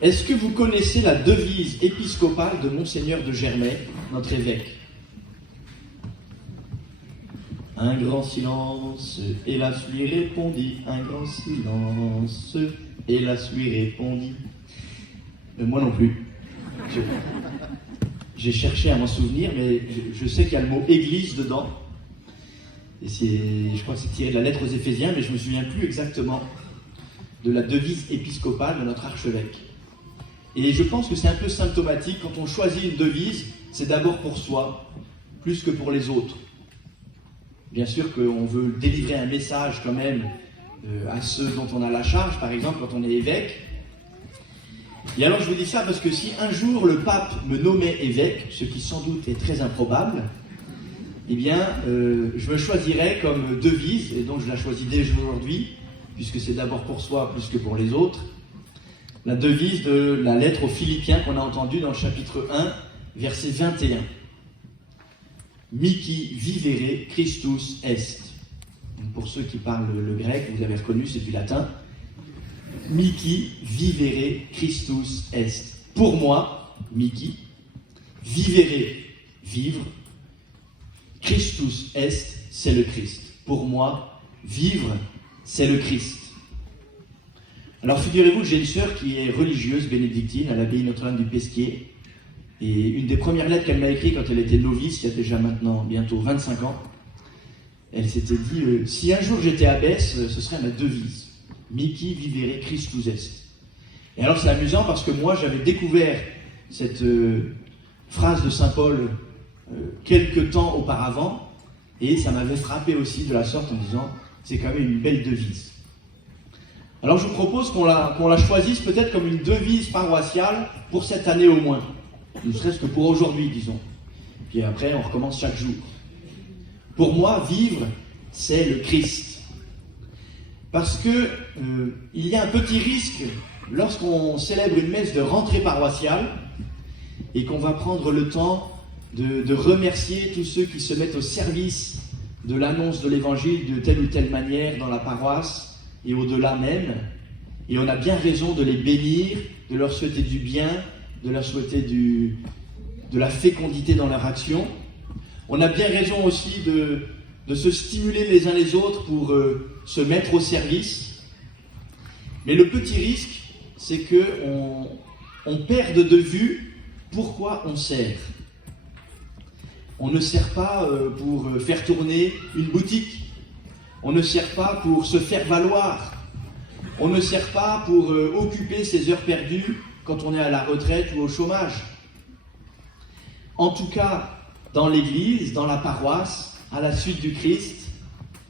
Est-ce que vous connaissez la devise épiscopale de Monseigneur de Germay, notre évêque? Un grand silence, hélas lui répondit. Un grand silence, hélas lui répondit. Moi non plus. J'ai cherché à m'en souvenir, mais je sais qu'il y a le mot église dedans. Et je crois que c'est tiré de la lettre aux Éphésiens, mais je ne me souviens plus exactement de la devise épiscopale de notre archevêque. Et je pense que c'est un peu symptomatique. Quand on choisit une devise, c'est d'abord pour soi, plus que pour les autres. Bien sûr qu'on veut délivrer un message quand même à ceux dont on a la charge, par exemple quand on est évêque. Et alors je vous dis ça parce que si un jour le pape me nommait évêque, ce qui sans doute est très improbable, eh bien je me choisirais comme devise, et donc je la choisis dès aujourd'hui, puisque c'est d'abord pour soi plus que pour les autres, la devise de la lettre aux Philippiens qu'on a entendue dans le chapitre 1, verset 21. Mihi vivere Christus est. Donc pour ceux qui parlent le grec, vous avez reconnu, c'est du latin. Mihi vivere Christus est. Pour moi, Mihi, vivere, vivre, Christus est, c'est le Christ. Pour moi, vivre, c'est le Christ. Alors figurez-vous que j'ai une sœur qui est religieuse bénédictine à l'abbaye Notre-Dame du Pesquier. Et une des premières lettres qu'elle m'a écrites quand elle était novice, il y a déjà maintenant bientôt 25 ans, elle s'était dit si un jour j'étais abbesse, ce serait ma devise. Mihi vivere Christus est. Et alors c'est amusant parce que moi j'avais découvert cette phrase de saint Paul quelque temps auparavant, et ça m'avait frappé aussi de la sorte en disant c'est quand même une belle devise. Alors je vous propose qu'on la choisisse peut-être comme une devise paroissiale pour cette année au moins. Ne serait-ce que pour aujourd'hui, disons. Puis après, on recommence chaque jour. Pour moi, vivre, c'est le Christ. Parce que il y a un petit risque lorsqu'on célèbre une messe de rentrée paroissiale et qu'on va prendre le temps de remercier tous ceux qui se mettent au service de l'annonce de l'évangile de telle ou telle manière dans la paroisse et au-delà même. Et on a bien raison de les bénir, de leur souhaiter du bien, de leur souhaiter de la fécondité dans leur action. On a bien raison aussi de se stimuler les uns les autres pour se mettre au service. Mais le petit risque, c'est qu'on perde de vue pourquoi on sert. On ne sert pas pour faire tourner une boutique. On ne sert pas pour se faire valoir. On ne sert pas pour occuper ses heures perdues quand on est à la retraite ou au chômage. En tout cas, dans l'église, dans la paroisse, à la suite du Christ,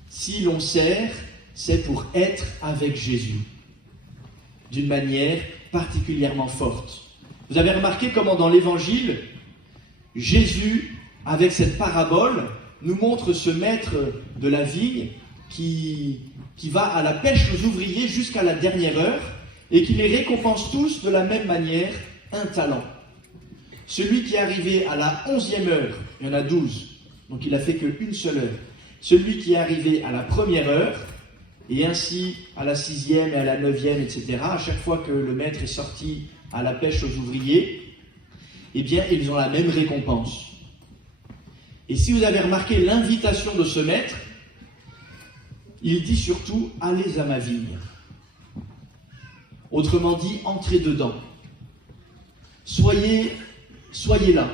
si l'on sert, c'est pour être avec Jésus, d'une manière particulièrement forte. Vous avez remarqué comment dans l'évangile, Jésus, avec cette parabole, nous montre ce maître de la vigne qui va à la pêche aux ouvriers jusqu'à la dernière heure, et qui les récompense tous de la même manière, un talent. Celui qui est arrivé à la 11e heure, il y en a 12, donc il n'a fait qu'une seule heure. Celui qui est arrivé à la première heure, et ainsi à la 6e et à la 9e, etc., à chaque fois que le maître est sorti à la pêche aux ouvriers, eh bien, ils ont la même récompense. Et si vous avez remarqué l'invitation de ce maître, il dit surtout « Allez à ma vigne ». Autrement dit, entrez dedans. Soyez là.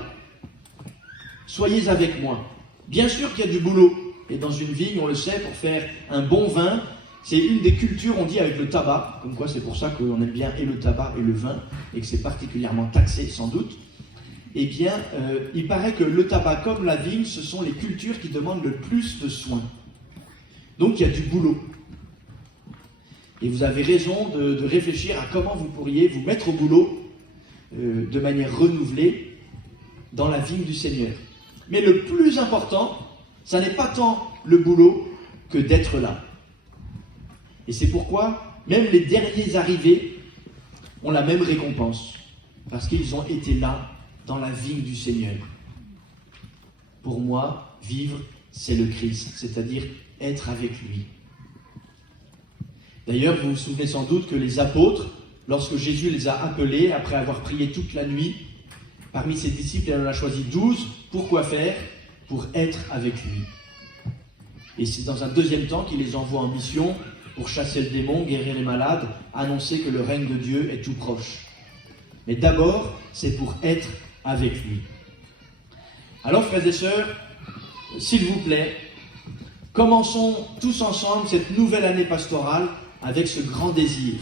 Soyez avec moi. Bien sûr qu'il y a du boulot. Et dans une vigne, on le sait, pour faire un bon vin, c'est une des cultures, on dit, avec le tabac. Comme quoi, c'est pour ça qu'on aime bien et le tabac et le vin, et que c'est particulièrement taxé, sans doute. Eh bien, il paraît que le tabac comme la vigne, ce sont les cultures qui demandent le plus de soins. Donc, il y a du boulot. Et vous avez raison de réfléchir à comment vous pourriez vous mettre au boulot de manière renouvelée dans la vigne du Seigneur. Mais le plus important, ça n'est pas tant le boulot que d'être là. Et c'est pourquoi même les derniers arrivés ont la même récompense, parce qu'ils ont été là dans la vigne du Seigneur. Pour moi, vivre, c'est le Christ, c'est-à-dire être avec lui. D'ailleurs, vous vous souvenez sans doute que les apôtres lorsque Jésus les a appelés, après avoir prié toute la nuit, parmi ses disciples, il en a choisi 12. Pourquoi faire? Pour être avec lui. Et c'est dans un deuxième temps qu'il les envoie en mission pour chasser le démon, guérir les malades, annoncer que le règne de Dieu est tout proche. Mais d'abord, c'est pour être avec lui. Alors, frères et sœurs, s'il vous plaît, commençons tous ensemble cette nouvelle année pastorale avec ce grand désir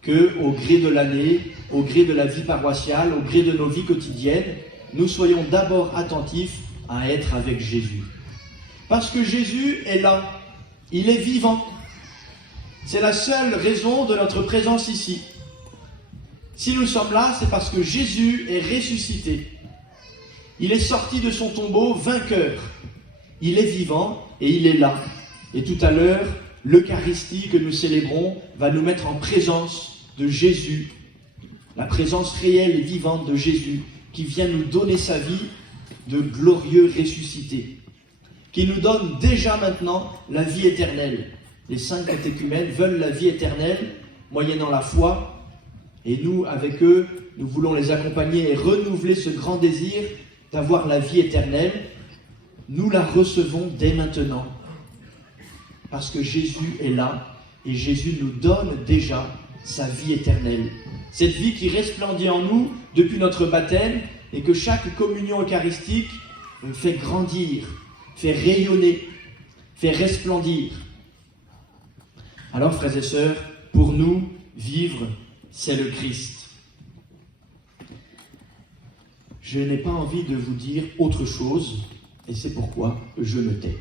que, au gré de l'année, au gré de la vie paroissiale, au gré de nos vies quotidiennes, nous soyons d'abord attentifs à être avec Jésus. Parce que Jésus est là, il est vivant. C'est la seule raison de notre présence ici. Si nous sommes là, c'est parce que Jésus est ressuscité. Il est sorti de son tombeau vainqueur. Il est vivant et il est là. Et tout à l'heure, l'Eucharistie que nous célébrons va nous mettre en présence de Jésus. La présence réelle et vivante de Jésus qui vient nous donner sa vie de glorieux ressuscité. Qui nous donne déjà maintenant la vie éternelle. Les 5 catéchumènes veulent la vie éternelle, moyennant la foi, et nous, avec eux, nous voulons les accompagner et renouveler ce grand désir d'avoir la vie éternelle. Nous la recevons dès maintenant, parce que Jésus est là, et Jésus nous donne déjà sa vie éternelle. Cette vie qui resplendit en nous depuis notre baptême, et que chaque communion eucharistique fait grandir, fait rayonner, fait resplendir. Alors, frères et sœurs, pour nous, vivre, c'est le Christ. Je n'ai pas envie de vous dire autre chose, et c'est pourquoi je me tais.